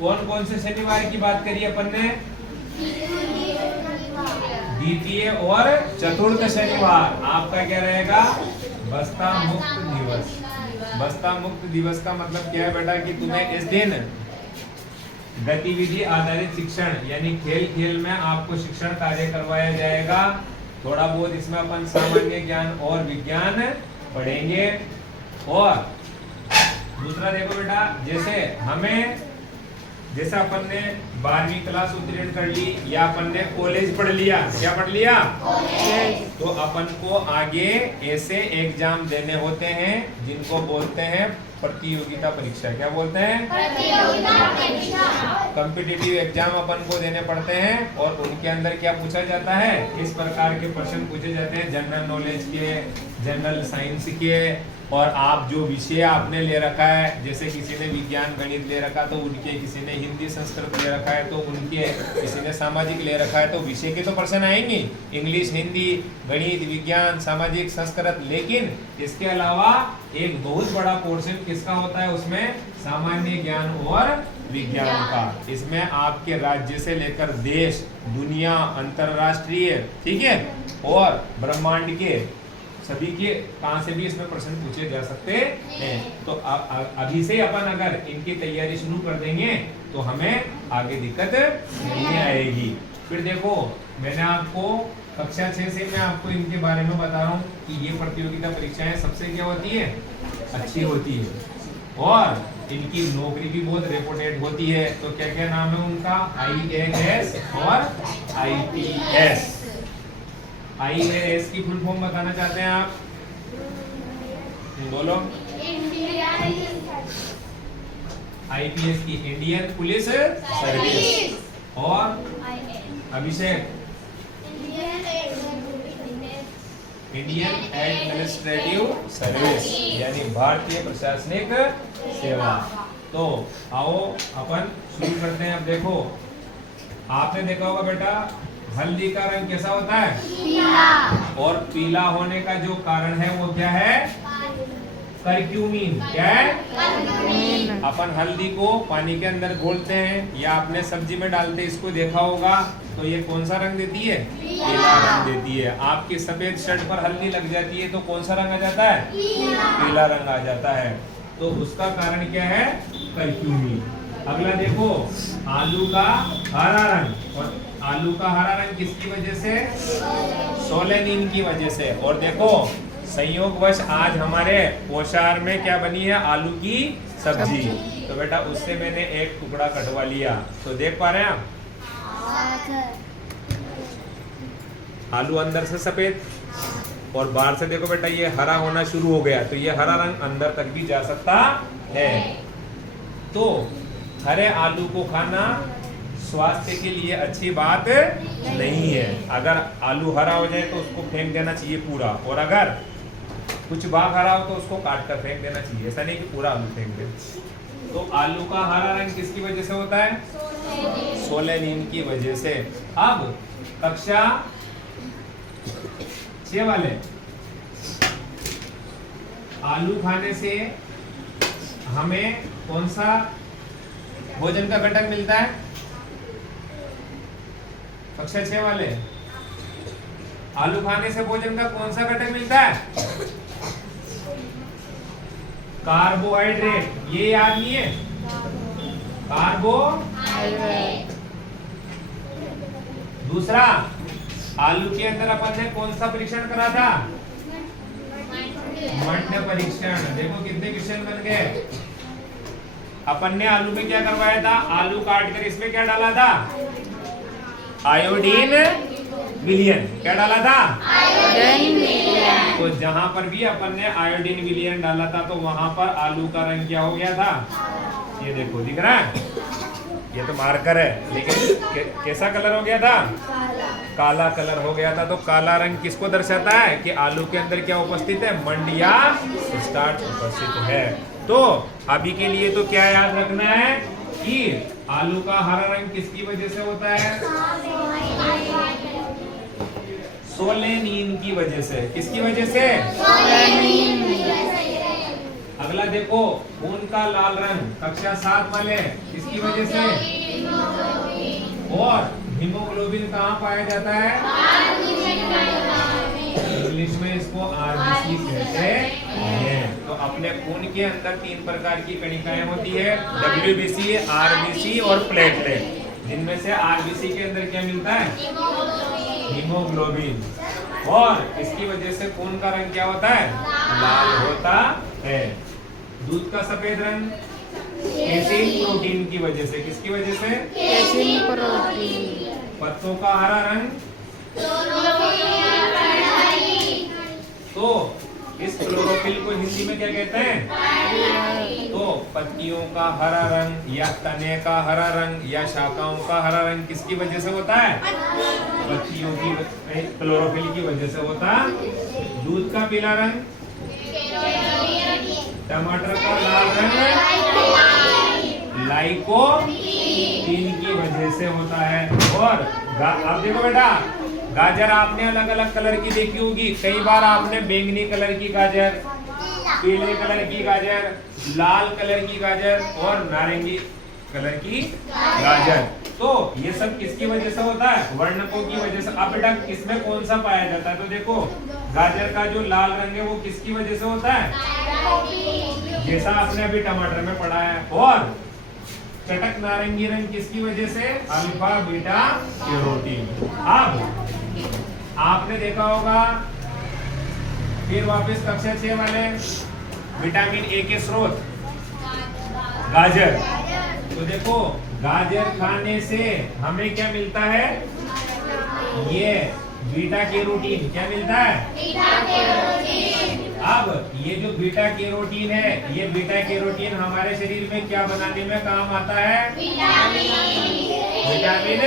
कौन कौन से शनिवार की बात करी अपन ने? द्वितीय और चतुर्थ शनिवार। आपका क्या रहेगा? बस्ता मुक्त दिवस। बस्ता मुक्त दिवस का मतलब क्या है बेटा कि तुम्हें इस दिन गतिविधि आधारित शिक्षण यानी खेल खेल में आपको शिक्षण कार्य करवाया जाएगा। थोड़ा बहुत इसमें अपन सामान्य ज्ञान और विज्ञान पढ़ेंगे। और दूसरा देखो बेटा, जैसे अपन ने 12वीं क्लास उत्तीर्ण कर ली या अपन ने कॉलेज पढ़ लिया, क्या पढ़ लिया? तो अपन को आगे ऐसे एग्जाम देने होते हैं जिनको बोलते हैं प्रतियोगिता परीक्षा। क्या बोलते हैं? प्रतियोगिता परीक्षा। कॉम्पिटिटिव एग्जाम अपन को देने पड़ते हैं और उनके अंदर क्या पूछा जाता है? इस प्रकार के प्रश्न पूछे जाते हैं जनरल नॉलेज के, जनरल साइंस के। और आप जो विषय आपने ले रखा है, जैसे किसी ने विज्ञान गणित ले रखा तो उनके, किसी ने हिंदी संस्कृत ले रखा है तो उनके, किसी ने सामाजिक ले रखा है तो विषय के तो प्रश्न आएंगे, इंग्लिश, हिंदी, गणित, विज्ञान, सामाजिक, संस्कृत। लेकिन इसके अलावा एक बहुत बड़ा पोर्शन किसका होता है? उसमें सामान्य ज्ञान और विज्ञान का। इसमें आपके राज्य से लेकर देश, दुनिया, अंतरराष्ट्रीय, ठीक है, और ब्रह्मांड के सभी के कहां से भी इसमें प्रश्न पूछे जा सकते हैं। तो अभी से अपन अगर इनकी तैयारी शुरू कर देंगे तो हमें आगे दिक्कत नहीं आएगी। फिर देखो, मैंने आपको कक्षा 6 से मैं आपको इनके बारे में बता रहा हूँ कि ये प्रतियोगिता परीक्षाएं सबसे क्या होती है? अच्छी होती है और इनकी नौकरी भी बहुत रेपुटेड होती है। तो क्या क्या नाम है उनका? IAS और IPS। IAS की फुल फॉर्म बताना चाहते हैं आप? बोलो। IPS की इंडियन पुलिस सर्विस। और अभिषेक? इंडियन एडमिनिस्ट्रेटिव सर्विस यानी भारतीय प्रशासनिक सेवा। तो आओ अपन शुरू करते हैं। अब देखो, आपने देखा होगा बेटा, हल्दी का रंग कैसा होता है? पीला। और पीला होने का जो कारण है वो क्या है? करक्यूमिन। क्या है? करक्यूमिन। अपन हल्दी को पानी के अंदर घोलते हैं या अपने सब्जी में डालते हैं, इसको देखा होगा। तो ये कौन सा रंग देती है? पीला रंग देती है। आपकी सफेद शर्ट पर हल्दी लग जाती है तो कौन सा रंग आ जाता है? पीला रंग आ जाता है। तो उसका कारण क्या है? करक्यूमिन। अगला देखो, आलू का हरा रंग। और आलू का हरा रंग किसकी वजह से? सोलेनिन की वजह से। और देखो, संयोगवश आज हमारे पोशार में क्या बनी है? आलू की सब्जी। तो बेटा उससे मैंने एक टुकड़ा कटवा लिया। तो देख पा रहे हैं आप? आलू अंदर से सफेद और बाहर से देखो बेटा ये हरा होना शुरू हो गया। तो ये हरा रंग अंदर तक भी जा सकता है। तो हरे आलू को खाना स्वास्थ्य के लिए अच्छी बात नहीं है। अगर आलू हरा हो जाए तो उसको फेंक देना चाहिए पूरा, और अगर कुछ भाग हरा हो तो उसको काट कर फेंक देना चाहिए। ऐसा नहीं कि पूरा आलू फेंक दे। तो आलू का हरा रंग किसकी वजह से होता है? सोलेनिन की वजह से। अब कक्षा 6 वाले, आलू खाने से हमें कौन सा भोजन का घटक मिलता है? कक्षा 6 वाले, आलू खाने से भोजन का कौन सा घटक मिलता है? कार्बोहाइड्रेट। ये याद नहीं है? कार्बोहाइड्रेट। दूसरा, आलू के अंदर अपन ने कौन सा परीक्षण करा था? मंड परीक्षण। देखो कितने क्वेश्चन बन गए। अपन ने आलू में क्या करवाया था? आलू काट कर इसमें क्या डाला था? आयोडीन विलयन। क्या डाला था? आयोडीन विलयन। तो जहां पर भी अपन ने आयोडीन विलयन डाला था तो वहां पर आलू का रंग क्या हो गया था? ये देखो, दिख रहा है? ये तो मार्कर है, लेकिन कैसा कलर हो गया था? काला कलर हो गया था। तो काला रंग किसको दर्शाता है? कि आलू के अंदर क्या उपस्थित है? मंड या स्टार्च उपस्थित है। तो अभी के लिए तो क्या याद रखना है कि आलू का हरा रंग किसकी वजह से होता है? सोलेनिन की वजह से। किसकी वजह से? सोलेनिन। अगला देखो, खून का लाल रंग कक्षा 7 वाले, किसकी वजह से? और हीमोग्लोबिन कहाँ पाया जाता है? इंग्लिश में इसको आरबीसी कहते हैं। तो अपने खून के अंदर 3 प्रकार की कणिकाएं होती है, डब्ल्यूबीसी, आरबीसी और प्लेटलेट, जिनमें से आरबीसी के अंदर क्या मिलता है? हीमोग्लोबिन। और इसकी वजह से खून का रंग क्या होता है? लाल होता है। दूध का सफेद रंग कैसीन प्रोटीन की वजह से, किसकी वजह से? Casein protein. पत्तों का हरा रंग, तो इस क्लोरोफिल को हिंदी में क्या कहते हैं? तो पत्तियों का हरा रंग या तने का हरा रंग या शाखाओं का हरा रंग किसकी वजह से होता है? पत्तियों की, क्लोरोफिल की वजह से होता है। दूध का पीला रंग, टमाटर का लाल रंग लाइकोपीन की वजह से होता है। और अब देखो बेटा, गाजर आपने अलग अलग कलर की देखी होगी, कई बार आपने बैंगनी कलर की गाजर, पीले कलर की गाजर, लाल कलर की गाजर और नारंगी कलर की गाजर। तो ये सब किसकी वजह से होता है? वर्णकों की वजह से। अब बेटा किसमें कौन सा पाया जाता है? तो देखो, गाजर का जो लाल रंग है वो किसकी वजह से होता है? जैसा आपने अभी टमाटर में पढ़ा है। और चटक नारंगी रंग किसकी वजह से? Alpha beta carotene. अब आपने देखा होगा, फिर वापस कक्षा 6 वाले, विटामिन ए के स्रोत गाजर। तो देखो, गाजर खाने से हमें क्या मिलता है? ये बीटा कैरोटीन। क्या मिलता है? अब ये जो बीटा कैरोटीन है, ये बीटा कैरोटीन हमारे शरीर में क्या बनाने में काम आता है? Vitamin A.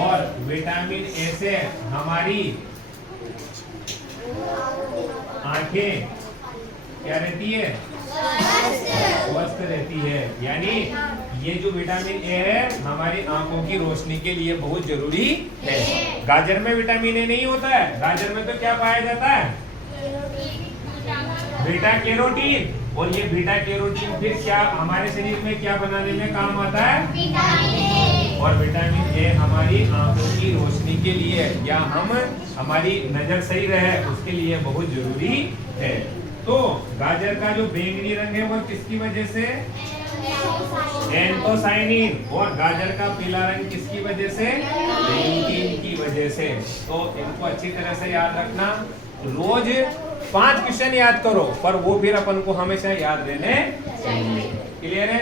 और विटामिन ए से हमारी आंखें क्या रहती है? स्वस्थ रहती है। यानी ये जो विटामिन ए है हमारी आंखों की रोशनी के लिए बहुत जरूरी है। गाजर में विटामिन ए नहीं होता है, गाजर में तो क्या पाया जाता है? Beta carotene. और ये बीटा कैरोटीन फिर क्या हमारे शरीर में क्या बनाने में काम आता है? और विटामिन ए हमारी आंखों की रोशनी के लिए, या हमारी नजर सही रहे उसके लिए बहुत जरूरी है। तो गाजर का जो बैंगनी रंग है वो किसकी वजह से? एंथोसाइनिन। और गाजर का पीला रंग किसकी वजह से? ल्यूटीन की वजह से। तो इनको अच्छी तरह से याद रखना। रोज 5 क्वेश्चन याद करो, पर वो फिर अपन को हमेशा याद रहने चाहिए। क्लियर है?